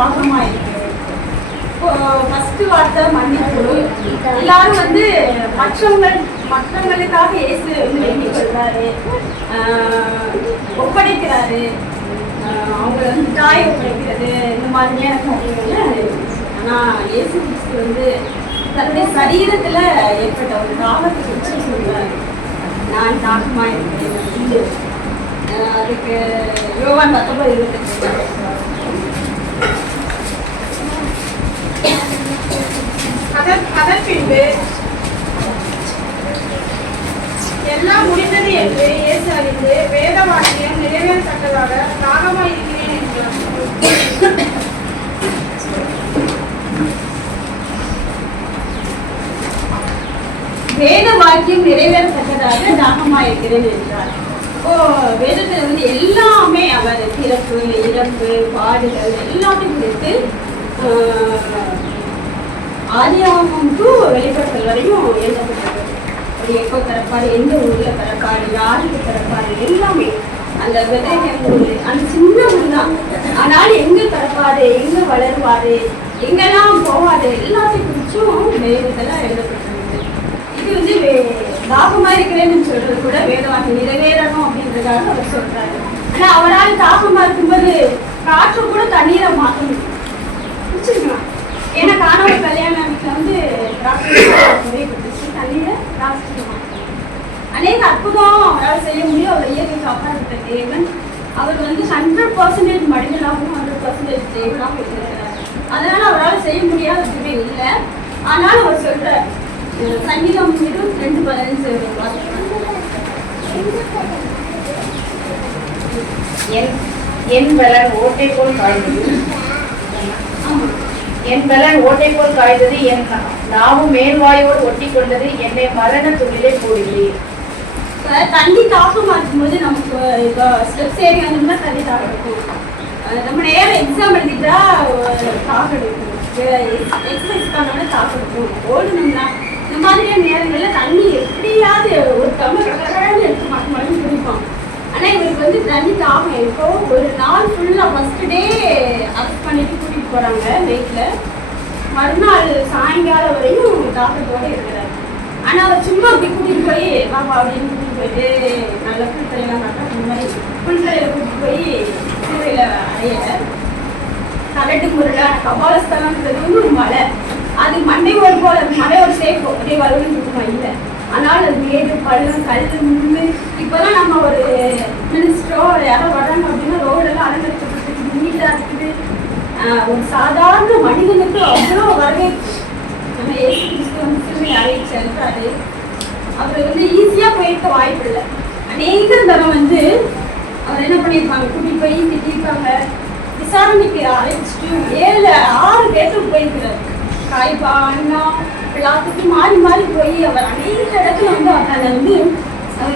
தாகமா இருக்கு. ஃபர்ஸ்ட் வார்த்தை மன்னிப்பு. எல்லாரும் வந்து மற்றவங்களுக்காக இயேசு வந்து வேண்டிக் கொள்றாரு, ஒப்படைக்கிறாரு. அவங்கள வந்து தாய் ஒப்படைக்கிறது இந்த மாதிரியான காரியங்கள். ஆனா இயேசு கிறிஸ்து வந்து தன்னுடைய சரீரத்துல ஏற்பட்ட ஒரு தாகத்தை குறித்து சொல்றாரு. நான் தாகமா இருக்கிறேன். அதுக்கு யோவான் 19:28 அதன் பின்பு எல்லாம் முடிந்தது என்று இயேசு அறிந்து வேத வாக்கியம் நிறைவேறத்தக்கதாக தாகமாய் இருக்கிறேன் என்றார். வேத வாக்கியம் நிறைவேறத்தக்கதாக தாகமாய் இருக்கிறேன் என்றார். இப்போ வேதத்துல வந்து எல்லாமே அவர் பிறப்பு, இறப்பு, பாடுகள் எல்லாமே குறித்து ஆதியாகமம் டு வெளிப்படுத்தல் வரையும் எழுதப்பட்டது. அது எப்போ பிறப்பாரு, எந்த ஊர்ல பிறப்பாரு, யாருக்கு பிறப்பாரு, எல்லாமே அந்த விதைகள் அந்த சின்ன ஊர் தான். ஆனால் எங்க பிறப்பாரு, எங்க வளருவாரு, எங்கெல்லாம் போவாரு, எல்லாத்தையும் குறிச்சும் வேதத்தெல்லாம் எழுதப்பட்டிருக்கு. இது வந்து தாகமா இருக்கிறேன்னு சொல்றது கூட வேதவாக்கி நிறைவேறணும் அப்படின்றதுக்காக அவர் சொல்றாரு. ஆனா அவரால் தாகமா இருக்கும்போது காற்று கூட தண்ணீரை மாற்றணும் பிடிச்சிருக்கலாம். ஏன்னா காணவர் கல்யாண வீட்டில் வந்து தண்ணீரை அநேக அற்புதம் அவரால் செய்ய முடியும். அவர் இயற்கை காப்பாற்ற தேவன். அவர் வந்து 100% மனிதனாகவும் 100% தேவனாகவும் இருக்கிறார். அதனால அவரால் செய்ய முடியாததுமே இல்லை. ஆனாலும் அவர் சொல்றார், சங்கீதம் 2:15 என் பலன் ஓட்டை போல் காய்ந்தது, என் பலன் ஓட்டை போல் காய்ந்தது, என் நாவும் மேல்வாயோடு ஒட்டி கொண்டது, என்னை மரண துளிலே போடுகிறேன். தண்ணி தாகமா இருக்கும்போது நமக்கு இப்போ ஸ்டெப்ஸ் ஏறி வந்தோம்னா தண்ணி தாகம் இருக்கும். நம்ம நேரம் எக்ஸாம் எழுதிட்டா தாகம் எடுக்கும், எக்ஸசைஸ் பண்ணோம்னா தாகம் இருக்கும், ஓடணும்னா இந்த மாதிரியான நேரங்கள்ல தண்ணி எப்படியாவது ஒரு டம்ளர் எடுத்து மட்டும் குடிப்போம். ஆனா இவருக்கு வந்து தண்ணி தாகம் இருக்கும். ஒரு நாள் ஃபுல்லா ஃபர்ஸ்ட் டே அரெஸ்ட் பண்ணிட்டு கூட்டிட்டு போறாங்க நைட்ல. மறுநாள் சாயங்காலம் வரையும் தாகத்தோட இருக்கிறாரு. ஆனா அவர் சும்மா அப்படி கூட்டிட்டு போய் பாப்பா அப்படின்னு கூட்டிட்டு போயிட்டு நல்ல புல்கரையெல்லாம் பார்த்தா அந்த மாதிரி புல்கரையில கூட்டிட்டு போய் சிறையில அடையல. கரட்டு முறையில கபாலஸ்தலம்ன்றது வந்து ஒரு மலை. அது மண்டையோடு போல மலையோட சேர்க்கும் அப்படியே வருவன்னு இருக்குமா இல்லை. ஆனால் அது மேடு பள்ளம் கல் முள்ளு. இப்போதான் நம்ம ஒரு மினிஸ்டரோ யாரோ வர்றாங்க அப்படின்னா ரோடெல்லாம் அலங்கரிக்கப்பட்டு நீட்டாக இருக்குது. ஒரு சாதாரண மனிதனுக்கு அவ்வளோ வரவேற்பு. நம்ம ஏசு கிறிஸ்து வந்து சிறுமை அறையை செல்றாரு. அவர் வந்து ஈஸியாக போயிருக்க வாய்ப்பு இல்லை. அநேக தரம் வந்து அவர் என்ன பண்ணியிருப்பாங்க, கூட்டிட்டு போய் திட்டிருப்பாங்க. விசாரணைக்கு அழைச்சிட்டு 6 பேருக்கு போயிருக்கிறார். காய்பா அண்ணா எல்லாத்துக்கும் மாறி மாறி போய் அவர் அநேக இடத்துல வந்து அவரை வந்து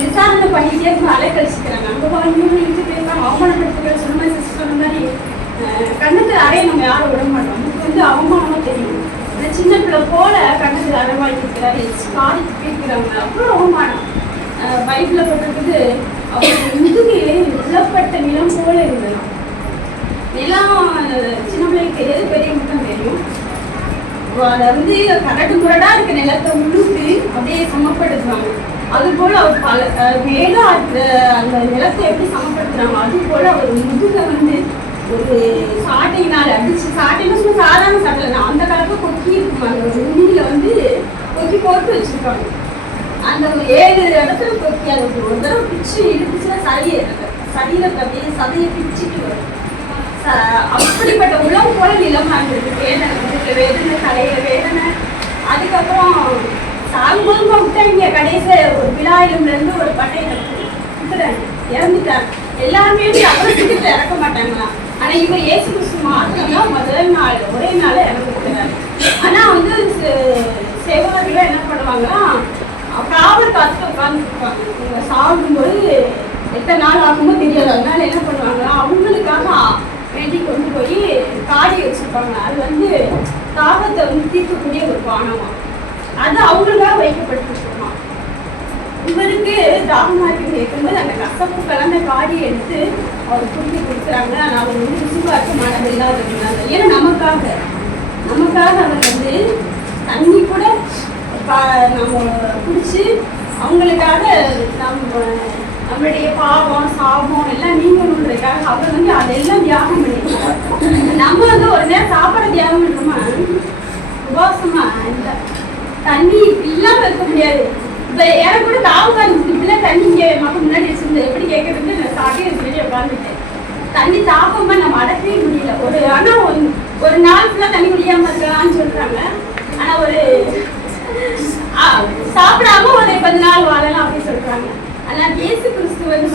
விசாரணை பண்ணிட்டே இருக்கும், அலைக்கழிச்சுக்கிறாங்க. அங்கே போயிட்டு போயிருக்காங்க, அவமானப்படுத்துகிற சொன்ன சிஸ்டர் சொன்ன மாதிரி கண்ணத்தில் அறைய நம்ம யாரும் விட மாட்டோம். நமக்கு வந்து அவமானமா தெரியும். இந்த சின்ன பிள்ளை போல கண்ணத்தில் அறை வாங்கிக்கிறாரு, காதிக்கு போயிருக்கிறாங்க. அவ்வளோ அவமானம். பைபிளில் போட்டிருக்குது, அவருடைய முதுகு உள்ளப்பட்ட நிலம் போல இருந்தது. நிலம் சின்ன பிள்ளைக்கு தெரியாது, பெரியவங்க தான் தெரியும். அதை வந்து கரடு முரடா இருக்க நிலத்தை உழுத்து அப்படியே சமப்படுத்துவாங்க. அது போல அவர் மேலா இருக்கிற அந்த நிலத்தை எப்படி சமப்படுத்துறாங்க, அது போல அவர் முதுக வந்து ஒரு சாட்டையினால் அடிச்சு, சாட்டைன்னு சும்மா சாதாரண சாட்டை தான், அந்த காலத்துல கொக்கி இருக்குமாங்க, ஒரு நுண்ணில வந்து கொக்கி போட்டு வச்சிருக்காங்க. அந்த 7 இடத்துல கொக்கி அதை ஒரு தடவை பிச்சு இழுத்துச்சுன்னா சரீரத்தை அப்படியே சதையை பிச்சுட்டு வரும். அப்படிப்பட்ட உலகம் போல நிலமா இருந்தது. வேதனை கலையில வேதனை. அதுக்கப்புறம் சாகும்போது விட்டாங்க. கடைசியில ஒரு விழாயில இருந்து ஒரு பட்டையை இறந்துட்டாங்க. எல்லாருமே அவருக்கு இறக்க மாட்டாங்களா. ஆனா இவங்க இயேசு கிறிஸ்து மாத்திரம்னா முதல் நாள் ஒரே நாள் இறந்துக்கிறாரு. ஆனா வந்து சேவகர்கள் என்ன பண்ணுவாங்கன்னா காவல் காத்து உட்கார்ந்துருப்பாங்க. இவங்க சாகும்போது எத்தனை நாள் ஆகும்போது தெரியாது. அதனால என்ன பண்ணுவாங்கன்னா அவங்களுக்காக வேண்டி கொண்டு போய் காடி வச்சிருப்பாங்க. அது வந்து தாகத்தை வந்து தீர்க்கக்கூடிய ஒரு பானமா, அது அவங்களுக்காக வைக்கப்பட்டிருக்குமா. இவருக்கு தாகமாக்கி கேட்கும்போது அந்த கசப்பு கலந்த காடியை எடுத்து அவர் குடிக்க கொடுக்குறாங்க. ஆனால் அவர் வந்து விசுவாசமானது இல்லாததுனால, ஏன்னா நமக்காக அவர் வந்து தண்ணி கூட நம்ம குடிச்சு அவங்களுக்காக நம்மளுடைய பாவம் சாபம் எல்லாம் நீங்கணுன்றதுக்காக அவர் வந்து அதெல்லாம் தியாகம் பண்ணிருக்காங்க. நம்ம வந்து ஒரு நேரம் சாப்பாடு தியாகம் பண்ணுறோமா, உபவாசமா இந்த தண்ணி இல்லாம இருக்க முடியாது. இப்ப எனக்கு கூட தாவக்காரி இப்படிலாம் தண்ணி இங்கே மக்கள் முன்னாடி வச்சிருந்தேன். எப்படி கேட்கறது நான் சாப்பிட்டு வெளியே உட்காந்துட்டேன். தண்ணி தாப்பமா நம்ம அடக்கவே முடியல. ஆனா ஒரு நாள் ஃபுல்லா தண்ணி குடிக்காம இருக்கலாம்னு சொல்றாங்க. ஆனா ஒரு சாப்பிடாம ஒரு 10 நாள் வாழலாம் அப்படின்னு சொல்றாங்க. ஆனா இயேசு கிறிஸ்து வந்து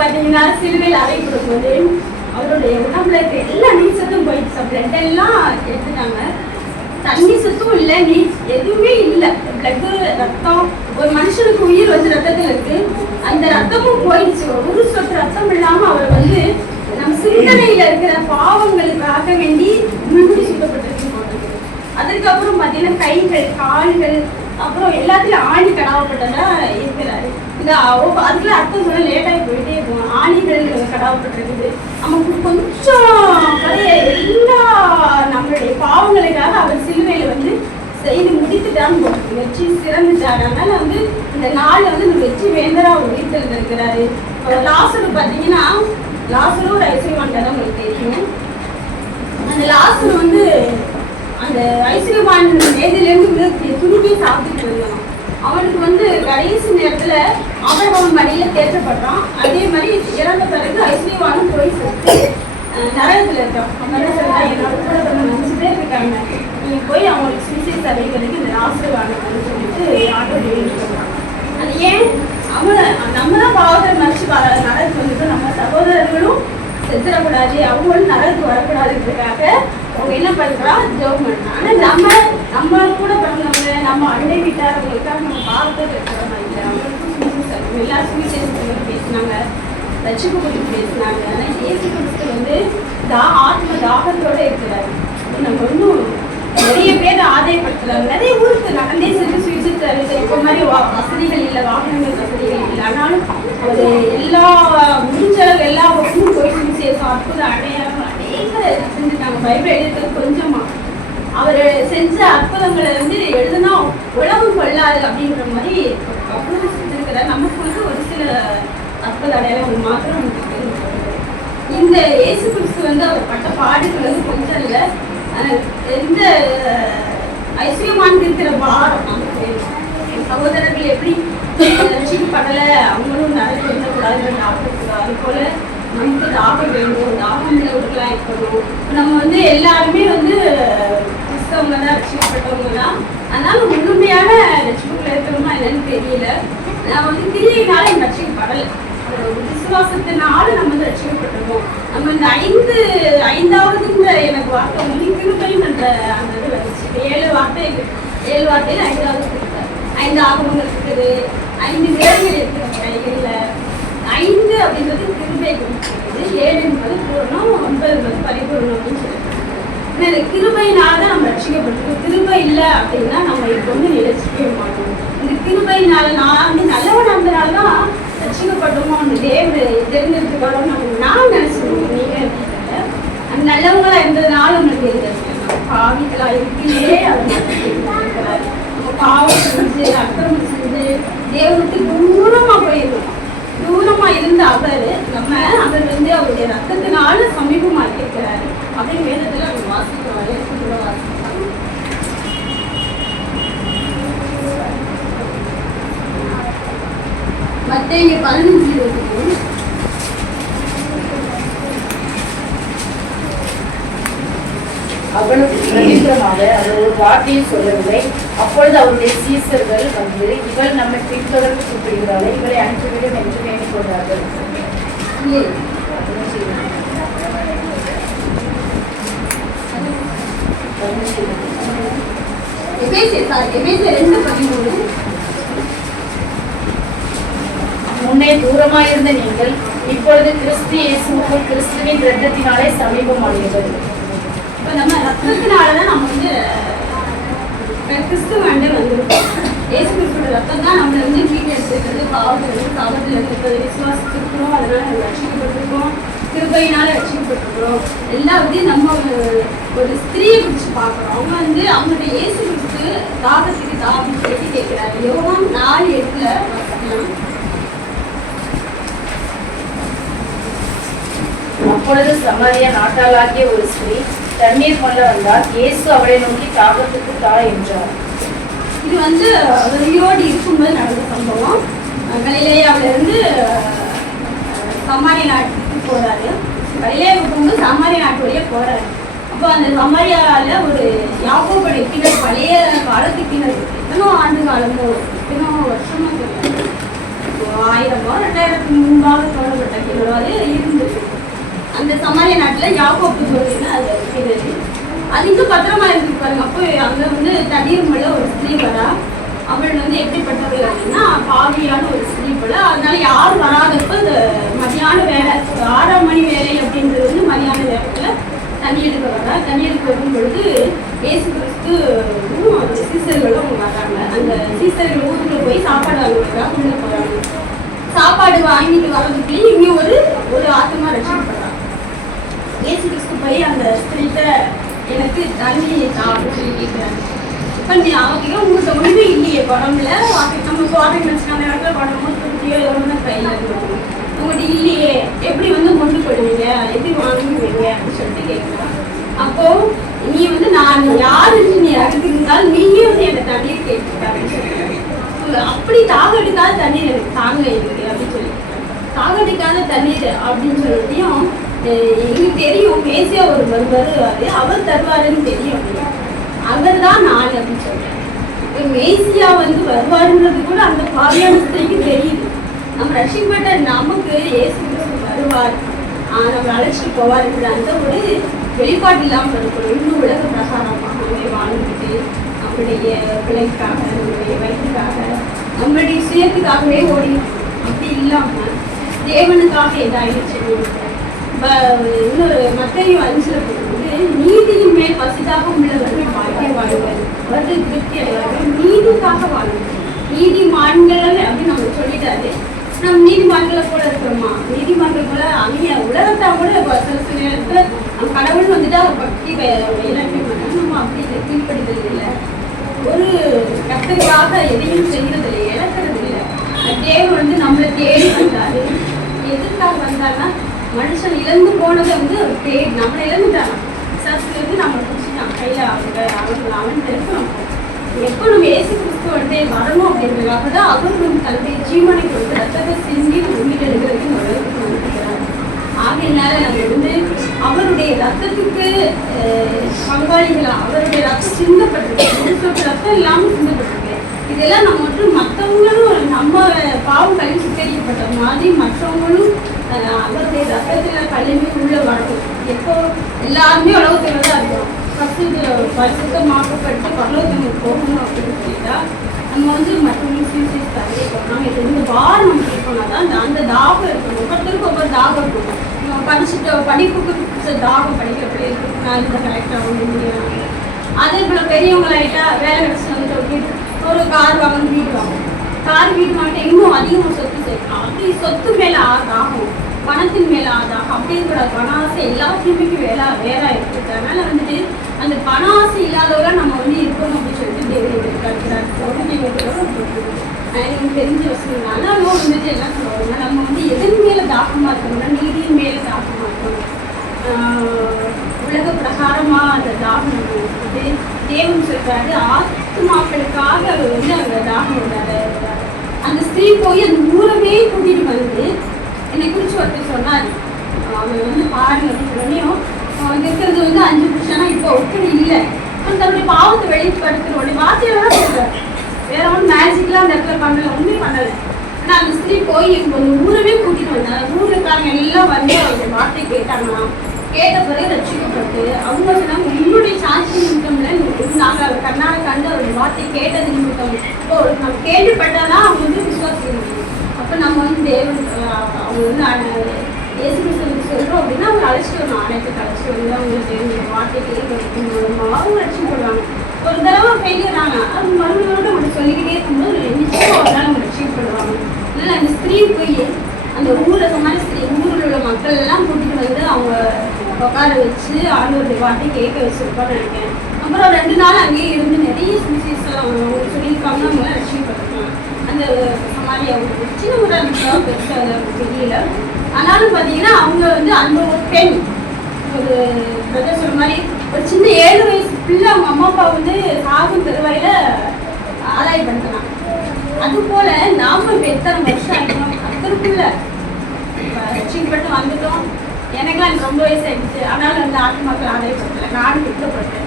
பாத்தீங்கன்னா சிலுவையில் அறையப்படும் போது அவருடைய உடம்புல இருக்க எல்லா நீர் சத்தும் போயிடுச்சு. பிளட் எல்லாம் எடுத்துட்டாங்க. தண்ணி சத்தும் இல்லை, நீர் எதுவுமே இல்லை. பிளட்டு ரத்தம், ஒரு மனுஷனுக்கு உயிர் வந்து ரத்தத்துல இருக்கு. அந்த ரத்தமும் போயிடுச்சு. ஒரு சொட்டு ரத்தம் இல்லாம அவர் வந்து நம்ம சிந்தனையில இருக்கிற பாவங்களுக்காக வேண்டி முழுடி சுத்தப்பட்டிருக்கு. அதுக்கப்புறம் பாத்தீங்கன்னா கைகள் கால்கள் அப்புறம் எல்லாத்துலயும் ஆணி கடாவப்பட்டதா இருக்கிறாரு. இந்த அதுக்குள்ள அர்த்தம் சொல்ல லேட்டாகி போயிட்டே இருக்கும். ஆணிகள் கடாவப்பட்டிருக்குது. நமக்கு கொஞ்சம் எல்லா நம்மளுடைய பாவங்களுக்காக அவர் சிலுவையில வந்து செய்து முடித்துட்டான்னு வெற்றி சிறந்துட்டாரு. அதனால வந்து இந்த நாள்ல வந்து இந்த வெற்றி வேந்தரா அவர் வீட்டில் இருக்கிறாரு. லாசரு பாத்தீங்கன்னா லாசரும் ஒரு ஐஸ்வர்யவான் தான் உங்களுக்கு தெரியும். அந்த லாசரு வந்து அந்த ஐஸ்வர்யவான் மேதிலிருந்து துணிக்கே சாப்பிட்டுட்டு இருந்தான். அவனுக்கு வந்து கடைசி நேரத்துல அவன் மடியில தேற்றப்படுறான். அதே மாதிரி இறந்த பிறகு ஐஸ்வர்யவானும் போய் நரகத்துல இருக்கான். என்ன சொல்றா, என்னோட கூட கொஞ்சம் 5 பேர் இருக்காங்க, நீங்க போய் அவங்களுக்கு சுவிசேஷ அறிவிக்கிறதுக்கு இந்த ஆசீர்வாதம்னு சொல்லிட்டு ஆட்டோ சொல்றான். அது ஏன் நம்மதான் பாவத்தை மறைச்சு நரகத்துக்கு வந்துட்டு நம்ம சகோதரர்களும் செத்துடக்கூடாது, அவங்களும் நரகத்துக்கு வரக்கூடாதுன்றதுக்காக அவங்க என்ன பண்றா, ஜோம் பண்றான். ஆனா நம்ம கூட பிறந்தவங்க, நம்ம அண்டை வீட்டாரவங்களுக்காக நம்ம பாவத்தை பெற்றோமா இல்லை. அவங்களுக்கும் எல்லா சுவிசேஷத்தையும் பேசினாங்க, ரட்சிப்பு குறித்து பேசினாங்க. ஆனா இயேசு கிறிஸ்து வந்து ஆத்ம தாகத்தோட இருக்கிறாரு. நம்ம இன்னும் நிறைய பேர் ஆதாயப்படுத்துறாங்க. நிறைய ஊருக்கு நடந்தே சென்று சுவிசேஷம் இப்போ மாதிரி வசதிகள் இல்லை, வாகனங்கள் வசதிகள் இல்லை. ஆனாலும் ஒரு எல்லா முடிஞ்சளவு எல்லா பக்கமும் போய் சுவிசேஷம் அற்புத அடையாளம் அநேக செஞ்சுட்டாங்க. பைபிள் எழுதுறது கொஞ்சமா அவர் செஞ்ச அற்புதங்களை வந்து எழுதுனா உலகம் கொள்ளாது அப்படின்ற மாதிரி அவ்வளவு செஞ்சிருக்கிறார். நமக்கு வந்து ஒரு சில அற்புத அடையாளங்கள் மாத்திரம் இந்த இயேசு கிறிஸ்து வந்து அவர் பட்ட பாடுகள் வந்து கொஞ்சம் இல்லை. எந்த ஐஸ்வர்யமானது இருக்கிற பாரம் நமக்கு சகோதரர்கள் எப்படி ரட்சிக்கப்படலை, அவங்களும் நிறைய சொல்லக்கூடாது டாக்டருக்கு. அது போல நமக்கு தாகம் வேண்டும், தாகம் உள்ளவர்களாக இருக்கணும். நம்ம வந்து எல்லாருமே வந்து கிறிஸ்தவங்க தான், ரட்சிக்கப்பட்டவங்க தான். அதனால முழுமையான ரட்சிப்புகள் இருக்கணுமா என்னன்னு தெரியல. நான் வந்து கிரியையினால ரட்சிக்கப்படலை, விசுவாசத்தினால நம்ம வந்து ரட்சிக்கப்பட்டிருக்கோம். நம்ம இந்த ஐந்தாவதுங்கிற எனக்கு வார்த்தை வந்து கிருபைன்னு அந்த இது வந்துச்சு. 7 வார்த்தையில 5வது 5 ஆகமங்கள் இருக்குது, 5 விரல்கள் இருக்குது நம்ம கைகளில். 5 அப்படின்றது கிருபை கொடுக்கிறது, 7 என்பது பூர்ணம், 9 என்பது பரிபூர்ணம் அப்படின்னு சொல்லியிருக்காங்க. இந்த கிருபையினால தான் நம்ம ரட்சிக்கப்பட்டிருக்கோம். கிருபை இல்லை அப்படின்னா நம்ம இப்போ வந்து நிலைச்சிக்கவே மாட்டோம். இந்த கிருபையினால நான் வந்து நல்லவன் இருந்தனால தான் ரட்சிக்கப்பட்டோமோ அந்த தேவன் தெரிஞ்சிருக்காரோ நான் நினைச்சிருக்கோம். நீங்க அந்த நல்லவங்களா இருந்ததுனால உங்களுக்கு தெரியாது, பாவிகளா இருக்கையே அவர் நம்ம பாவம் செஞ்சு அக்கிரமம் செஞ்சு தேவனுக்கு தூரமா போயிருக்கோம். தூரமா இருந்த அவர் வந்து அவருடைய ரத்தத்தினால சமீபமா இருக்கிறாரு அப்படின்னு வேதத்துல அவர் வாசிக்கிறாரு. வாசிப்பாங்க. மத்தேயு 15:23 அவனுக்கு பிரதித்திரமாக அவர் ஒரு வார்த்தையை சொல்லவில்லை. அப்பொழுது அவருடைய சீசர்கள் வந்து, இவள் நம்மை பின்தொடர்ந்து கூப்பிடுகிறாளே, இவளை அனுப்பிவிடும் என்று வேண்டிக் கொண்டார்கள். முன்னே தூரமாயிருந்த நீங்கள் இப்பொழுது கிறிஸ்து இயேசுவுக்குள் கிறிஸ்துவின் இரத்தத்தினாலே சமீபம் ஆகிறது. இப்ப நம்ம ரத்தத்தினாலதான் நம்ம வந்து கிறிஸ்துவாண்டே வந்திருக்கோம். இயேசு கிறிஸ்துவோட ரத்தம் தான் நம்மளை வந்து மீட்டு எடுத்துக்கிறது, பாவத்தில் இருக்கிறது விசுவாசிச்சிருக்கிறோம், அதனால நம்ம ரட்சிக்கப்பட்டிருக்கோம், கிருபையினால ரட்சிக்கப்பட்டிருக்கிறோம். எல்லாத்தையும் நம்ம ஒரு ஸ்திரீயை குறித்து பார்க்குறோம். அவங்க வந்து அவங்களுடைய இயேசு கிறிஸ்து தாகத்துக்கு தாகம் சொல்லி கேட்கிறாரு. யோவான் 4:8 வாசிக்கலாம். அப்பொழுது சமாரியா நாட்டாளாகிய ஒரு ஸ்திரீ தண்ணீர் கொள்ள வந்தால், இயேசு அவளை நோக்கி தாகத்துக்கு தா என்றார். இது வந்து உயிரோடு இருக்கும்போது நடந்த சம்பவம். கலிலேயாவில இருந்து சமாரியா நாட்டுக்கு போறாரு. கலிலேயாவுக்கு போகும்போது சமாரியா நாட்டு வழியா போறாரு. அப்போ அந்த சமாரியால ஒரு யாக்கோபுடைய கிணறு, பழைய காலத்து கிணறு, எத்தனோ ஆண்டு காலமோ எத்தனோ வருஷமோ தெரியாது, 1000மோ 2000க்கு முன்பாக தோண்டப்பட்ட கிணறு அது இருந்தது. அந்த சமாரியா நாட்டுல யாக்கோபு சொல்லிங்கன்னா அது கிணறு அது இன்னும் பத்திரமா இருக்கு பாருங்க. அப்போ அங்க வந்து தண்ணீர் மேல ஒரு ஸ்திரீ வரா. அவள் வந்து எப்படிப்பட்டவள் அப்படின்னா பாவியான ஒரு ஸ்திரீ போல. அதனால யாரும் வராதப்ப இந்த மதியான வேலை, 6 மணி வேலை அப்படின்றது வந்து மதியான நேரத்துல தண்ணி எடுக்க வரா. தண்ணி எடுக்க வரும் பொழுது இயேசு கிறிஸ்துவும் சீசர்களும் வர்றாங்க. அந்த சீசர்கள் ஊருக்குள்ள போய் சாப்பாடு வாங்குறதுக்காக உள்ள போறாங்க. சாப்பாடு வாங்கிட்டு வர்றதுக்குள்ளே இங்கே ஒரு ஆத்மா ரட்சிக்கப்படுறாங்க. இயேசு கிறிஸ்து போய் அந்த ஸ்திரீட்ட எனக்கு தண்ணி அப்படின்னு சொல்லி கேட்குறாங்க. இப்போ நீ அவங்க உங்களுக்கு ஒன்றுமே இல்லையே, குடம்புல நம்ம வாட்டர் கிணச்சு அந்த இடத்துல குடம் மூத்தியோ ஒன்று கையில் இருந்தோம், உங்கள்கிட்ட இல்லையே, எப்படி வந்து கொண்டு போடுவீங்க, எப்படி வாங்குவீங்க அப்படின்னு சொல்லிட்டு கேட்குறாங்க. அப்போ நீ வந்து நான் யாருன்னு நீ எடுத்துருந்தாலும் நீயே வந்து எனக்கு தண்ணீர் கேட்குற அப்படின்னு சொல்லியிருக்காங்க. அப்படி தாகடிக்காத தண்ணீர் எனக்கு தாங்க இருக்கு அப்படின்னு சொல்லியிருக்காங்க. தாகடிக்காத தண்ணீர் அப்படின்னு சொல்லிட்டையும் எங்களுக்கு தெரியும் மேசியா ஒரு வருவாரு, அவர் தருவாருன்னு தெரியும், அவர் தான் நான் அப்படின்னு சொல்றேன். மேசியா வந்து வருவாருன்றது கூட அந்த பாவியான ஸ்திரீக்கு தெரியுது. நம்ம ரட்சிக்கப்பட்ட நமக்கு இயேசு கிறிஸ்து வருவார், நம்ம அழைச்சிட்டு போவாருன்ற அந்த ஒரு வெளிப்பாடு இல்லாமல் இருக்கணும். இன்னும் உலக பிரகாரமாக வாழ்ந்துட்டு நம்முடைய பிள்ளைக்காக, நம்முடைய வயிற்றுக்காக, நம்மளுடைய சுயத்துக்காகவே ஓடி அப்படி இல்லாமல் தேவனுக்காக ஏதாவது செய்யணும். இன்னொரு மத்தேயு 5 போகும்போது நீதியின் மேல் பசிதாக உள்ளவர்கள் வாழ்க்கை வாழ்வார், அவர்கள் திருப்தி அடைவார்கள், நீதிக்காக வாழ்வார். நீதிமான்கள் அப்படின்னு நம்ம சொல்லிட்டாரு. நம்ம நீதிமான்களை போல இருக்கிறோமா? நீதிமான்கள் போல அந்நிய உலகத்தை கூட சில நேரத்துல நம்ம கடவுள் வந்துட்டா பக்தி இலக்கியம் நம்ம அப்படி கீழ்படுத்துறது இல்லை. ஒரு கர்த்தருக்காக எதையும் செய்யறது இல்லை, இழக்கிறது இல்லை. தேவன் வந்து நம்மளை தேடி வந்தாரு. எதுக்காக வந்தாருன்னா மனுஷன் இழந்து போனதை வந்து தேடி நம்மளை இழந்துட்டாங்க. சர்ச்சிலிருந்து நம்மளை பிடிச்சிட்டான் கையில். அவன் இருக்கணும். எப்போ நம்ம இயேசு கிறிஸ்து வந்து வரணும் அப்படின்றதுக்காக தான் அவர் வந்து தன்னுடைய ஜீவனை கொண்டு ரத்தத்தை சிந்தி உயிர் எடுக்கிறதுக்கு உலகத்துக்கு வந்துக்கிறார். ஆகையினால நம்ம வந்து அவருடைய ரத்தத்துக்கு பங்காளிகளா, அவருடைய ரத்தம் சிந்தப்பட்டிருக்கு, ரத்தம் இல்லாமல் சிந்தப்பட்டிருக்கு. இதெல்லாம் நம்ம வந்து மற்றவங்களும் நம்ம பாவம் கழிவு சுத்தரிக்கப்பட்ட மாதிரி மற்றவங்களும் அவருடைய ரத்தத்தில் கல்வி உள்ள வரணும். எப்போ எல்லாருமே உலகத்தில் தான் இருக்கும். பரிசுத்தமாக்கப்பட்டு பரலோகத்துக்கு போகணும் அப்படின்னு சொல்லிட்டா நம்ம வந்து மற்றவங்களுக்கு சீசைஸ் தரவே போகணும். இது இந்த வாரம் நம்ம கேட்கணும்னா தான் அந்த தாகம் இருக்கணும். ஒவ்வொருத்தருக்கு ஒவ்வொரு தாகம் இருக்கும். நம்ம படிச்சுட்டு படிப்புக்கு பிடிச்ச தாகம் படிக்கிறப்ப இருக்கு, நான் இந்த கரெக்டாக முடியும். அதே போல் பெரியவங்களாயிட்டா வேலை கிடச்சி வந்துட்டு ஒரு கார் வாங்கணும், வீடு வாங்கணும். கார் வீடு வாங்கிட்டு இன்னும் அதிகமாக சொத்து சேர்க்கணும். அப்படி சொத்து மேலே ஆகும், பணத்தின் மேலே ஆதாகும். அப்படி இருக்கக்கூடாது. பண ஆசை எல்லாத்தையுமே வேற இருக்குது. அதனால வந்துட்டு அந்த பண ஆசை இல்லாதவரை நம்ம வந்து இருக்கணும் அப்படின்னு சொல்லிட்டு தேவன் இருக்கிறார். எனக்கு தெரிஞ்ச வசதினால வந்துட்டு என்ன சொல்லுவாங்க, நம்ம வந்து எதன் மேலே தாக்கமாக இருக்கணும்னா நீதியின் மேலே தாக்கமாக இருக்கணும். உலக பிரகாரமா அந்த தாகம் வந்து தேவன் சொல்றாரு. ஆத்மாக்களுக்காக அவர் வந்து அந்த தாகம் விடாத. அந்த ஸ்திரீ போய் அந்த ஊரவே கூட்டிட்டு வந்து என்னை குறிச்சு ஒருத்தர் சொன்னார். அவர் வந்து பாருங்க அப்படின்னையும் அவங்க இருக்கிறது வந்து 5 புருஷனா இப்போ ஒருத்தர் இல்லை. தன்னுடைய பாவத்தை வெளிப்படுத்துறோடைய வார்த்தையில தான் சொல்றாரு. வேற ஒன்றும் மேஜிக்லாம் அந்த இடத்துல பண்ணல, ஒன்றுமே பண்ணலை. ஆனால் அந்த ஸ்திரீ போய் ஒரு ஊரவே கூட்டிட்டு வந்தார். ஊருக்காரங்க எல்லாம் வந்து அவங்க வார்த்தை கேட்டாங்களாம். கேட்ட பிறகு ரட்சிக்கப்பட்டு அவங்க சொன்னாங்க, உங்களுடைய சாட்சி நிமித்தம்ல நாங்கள் கண்ணால கண்டு அவருடைய வார்த்தை கேட்டது நிமித்தம். இப்போ நம்ம கேள்விப்பட்டாதான் அவங்க வந்து விசுவாசிக்க முடியும். அப்போ நம்ம வந்து தேவன் அவங்க வந்து இயேசு கிறிஸ்து சொல்கிறோம் அப்படின்னா அவங்க அழைச்சிட்டு வரணும். ஆலயத்துக்கு அழைச்சிட்டு வந்து அவங்க தேவனுடைய வார்த்தை கேட்கறது மூலமாக அவங்க ரட்சிக்கப்படுவாங்க. ஒரு தடவை ஃபெயிலியர் ஆனா அது மறுபடியும் நம்ம சொல்லிக்கிட்டே இருக்கும்போது நிச்சயம் ஒரு நாள் நம்ம அச்சீவ் பண்ணுவாங்க. அதனால அந்த ஸ்திரீ போய் அந்த ஊரை சமாளி ஸ்திரீ ஊரில் உள்ள மக்கள் எல்லாம் கூட்டிட்டு வந்து அவங்க உட்கார வச்சு ஆண்டவருடைய வார்த்தை கேட்க வச்சிருப்பான்னு நினைக்கிறேன். அப்புறம் 2 நாள் அங்கேயே இருந்து நிறைய ஸ்பீசிஸ் எல்லாம் அவங்க சொல்லியிருக்காங்க, அவங்களாம் அச்சீவ் பண்ணிருக்காங்க. அந்த சமாளி அவங்க சின்ன ஒரு அந்த பெருசாக அவங்களுக்கு தெரியல. ஆனாலும் பார்த்தீங்கன்னா அவங்க வந்து அந்த ஒரு பெண் ஒரு பிரதர் சொல்ற மாதிரி ஒரு சின்ன 7 வயசு பிள்ளை அவங்க அம்மா அப்பா வந்து சாகும் தருவாயில ஆதாயம் படுத்தலாம். அது போல நாம இப்போ எத்தனை வருஷம் ஆகிட்டோம் கத்தருக்குள்ள அச்சீவ் பண்ணிட்டு வந்துட்டோம். எனக்குலாம் எனக்கு ரொம்ப வயசு ஆயிடுச்சு. ஆனாலும் வந்து ஆத்மாக்கள் ஆதாயப்படுத்தலை, நானும் திட்டப்பட்டேன்.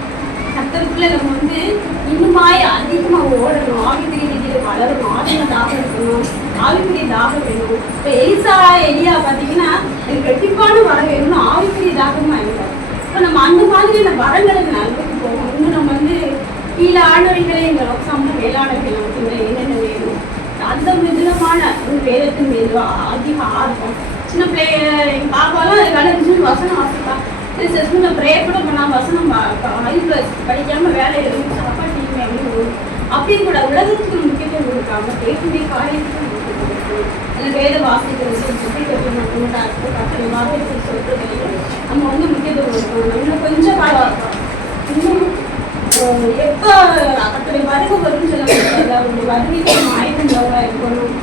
கத்தருக்குள்ள நம்ம வந்து இன்னுமாய் அதிகமாக ஓடணும், ஆவிக்குரிய ரீதியில் வளரணும், ஆத்ம தாகம் இருக்கணும், ஆவிக்குரிய தாகம் வேணும். இப்போ எலியா பார்த்தீங்கன்னா எனக்கு ரெட்டிப்பான வரம் வேணும்னு ஆவிக்குரிய தாகமாக இருந்தார். இப்போ நம்ம அந்த மாதிரியான வரங்களுக்கு நல்லதுக்கு போகணும். இன்னும் நம்ம வந்து கீழே ஆணவர்களே இந்த லோக்சாம மேலாளர்கள் நமக்கு என்னென்ன வேணும் அந்த விதமான ஒரு வேதத்தின் மீது அதிக ஆர்வம். சின்ன பிள்ளைய எங்கள் பாப்பாலாம் அதுக்கான வசனம் வாசிப்பா. ஸ்கூலில் ப்ரேயர் கூட பண்ணால் வசனம் படிக்காமல் வேலையை சாப்பா டீம் அப்படின்னு அப்படின்னு கூட உலகத்துக்கு முக்கியத்துவம் கொடுக்காம பேசுடைய காரியத்துக்கு முக்கியத்துவம் கொடுக்கணும். அதில் வேத வாசிக்கிறது கட்டளை வாசிக்கிறது சொல்றதுலையும் நம்ம வந்து முக்கியத்துவம் கொடுக்கணும். இன்னும் கொஞ்சம் காலம் இன்னும் எப்போ கட்டளை வருகை வரும்னு சொல்ல முடியாது. அவருடைய வருகைக்கு நம்ம ஆயுதங்களாக இருக்கணும்.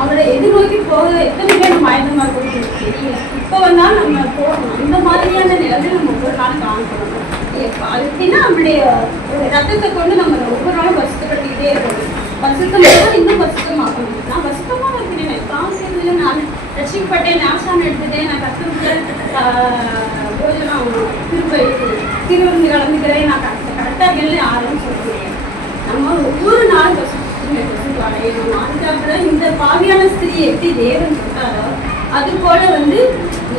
அவரை எதிர்நோக்கி போக எத்தனை பேர் நம்ம ஆயுதமாக இருக்கணும் தெரியல. இப்போ வந்தாலும் நம்ம போகணும். அந்த மாதிரியான நிலைமை நம்ம ஒவ்வொரு நாளும் காணப்படணும். அதுக்குன்னா நம்மளுடைய ரத்தத்தை கொண்டு நம்ம ஒவ்வொரு நாளும் பரிசுத்தப்படுத்திக்கிட்டே இருக்கணும். பரிசுத்தமாக இன்னும் பரிசுத்தமாக்கணும். நான் பரிசுத்தமாக இருக்கிறேன், காசு நான் ரசிக்கப்பட்டேன், நாசான எடுத்துட்டேன், நான் கற்றுக்கிட்ட போஜனம் திருவிழி கலந்துக்கிறேன், நான் கரெக்டாக இருக்கேன்னு யாரும் சொல்ல முடியாது. நம்ம ஒவ்வொரு நாளும் அடையணும். அதுக்காக இந்த பாவியான ஸ்திரீ எப்படி தேவன் சொல்றாரோ அது போல வந்து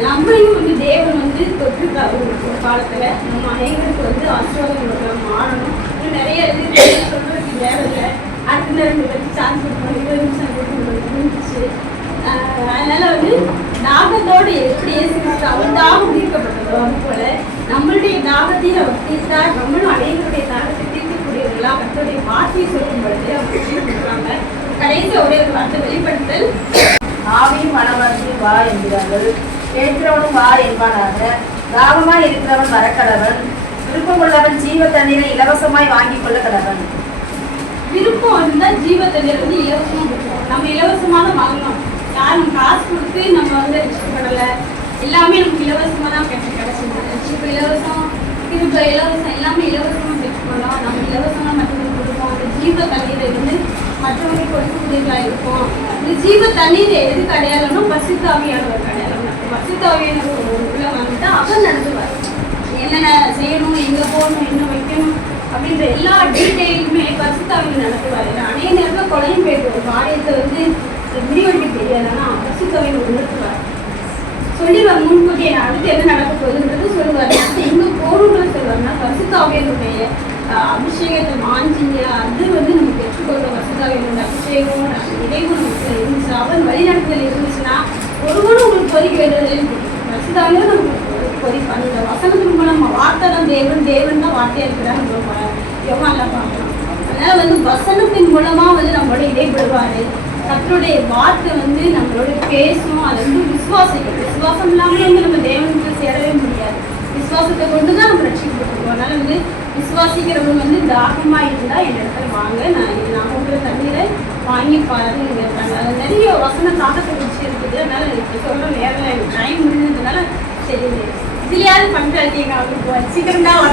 நம்மளையும் வந்து தேவன் வந்து தொற்றுக்காரு. ஒரு காலத்துல நம்ம அனைவருக்கு வந்து ஆசீர்வாதம் மாறணும். இன்னும் நிறைய சொல்றதுக்கு தேவையில்லை. அடுத்த நேரம் பற்றி சான்ஸ் கொடுக்கணும். 20 நிமிஷம் முடிஞ்சிச்சு. அதனால வந்து தாகத்தோடு எப்படி அவர் தாகம் தீர்க்கப்பட்டதோ அது போல நம்மளுடைய தாகத்தையும் அவர் தீர்த்தார். நம்மளும் அனைவருடைய தாகத்தை தீர்க்கக்கூடியவர்களா கர்த்தருடைய வார்த்தையை சொல்லும் பொழுது அவங்க சொல்றாங்க. கடைசி ஒரே ஒரு வார்த்தை வெளிப்படுத்தல், ஆவியும் மனவாட்டியும் வா என்கிறார்கள், கேட்கிறவனும் வா என்பானாக. தாகமாய் இருக்கிறவன் வரக்கடவன், விருப்பமுள்ளவன் ஜீவ தண்ணீரை இலவசமாய் வாங்கிக் கொள்ள கடவன். விருப்பம் இருந்தால் ஜீவ தண்ணீர் வந்து இலவசமாக கொடுப்போம். நம்ம இலவசமாக வாங்கணும். யாரும் காசு கொடுத்து நம்ம வந்து ரசிக்கப்படலை. எல்லாமே நமக்கு இலவசமாக தான் கிடைச்சிருக்கு. ரசிப்பு இலவசம், திருப்ப இலவசம், எல்லாமே இலவசமாக பெற்றுக்கொள்ளோம். நம்ம இலவசமாக மற்றவங்களுக்கு கொடுப்போம். அந்த ஜீவ தண்ணீரை வந்து மற்றவங்களுக்கு கொடுக்கக்கூடியதாக இருக்கும். இந்த ஜீவ தண்ணீர் எதுக்கு அடையாளம்னா பரிசுத்தாவியானவர் அடையாளம். பரிசுத்தாவியானவர் உள்ள வந்துட்டு அவர் நடத்துவார். என்னென்ன செய்யணும், எங்கே போகணும், என்ன வைக்கணும் அப்படின்ற எல்லா டீட்டெயிலுமே பரிசுத்தாவியில் நடத்துவார். அநேக நேரத்தில் கொலையும் போயிட்டு ஒரு காரியத்தை வந்து முடிவெடுக்க தெரியாதுன்னா பரிசுத்தாவியில் உணர்த்துவார். சொல்லிடுவார் முன்கூட்டியே அடுத்து என்ன நடக்க போகுதுன்றது சொல்லுவார். எங்கே போகணுன்றது சொல்லுவாருன்னா பரிசுத்தாவியனுடைய அபிஷேகத்தை வாங்கிங்க. அது வந்து நம்ம பெற்றுக்கொள்ள பரிசுத்தாவியனுடைய அபிஷேகம் இடைவும் நமக்கு இருந்துச்சு. அவர் வழிநடத்தல் இருந்துச்சுன்னா ஒருவரும் உங்களுக்கு பொறிக்க வேண்டியது பரிசுத்தாவியும் நமக்கு பொறிப்பாங்க. இந்த வசனத்தின் மூலம் நம்ம வார்த்தை தான் தேவன், தேவன் தான் வார்த்தையாக இருக்கிறாங்க எவ்வளோலாம் பார்க்கலாம். அதனால வந்து வசனத்தின் மூலமா வந்து நம்மளோட இடைபடுவாரு. கர்த்தருடைய வார்த்தை வந்து நம்மளோட பேசும். அதை வந்து விசுவாசிக்கணும். விசுவாசம் இல்லாமல் வந்து நம்ம தேவனுக்கு சேரவே முடியாது. விசுவாசத்தை கொண்டு தான் நம்ம ரட்சிக்கப்பட்டிருக்கோம். அதனால வந்து விசுவாசிக்கிறவங்க வந்து தாகமாக இருந்தால் என் இடத்துல வாங்க, நான் உங்களை தண்ணீரை வாங்கி பாருங்க. அது நிறைய வசன தாகத்தை குடிச்சு இருக்குது. அதனால இப்போ சொல்கிற நேரம் எனக்கு டைம் முடிஞ்சதுனால சரி இதுலையாவது பண்ணிட்டு அவங்களுக்கு சீக்கிரம் தான் வர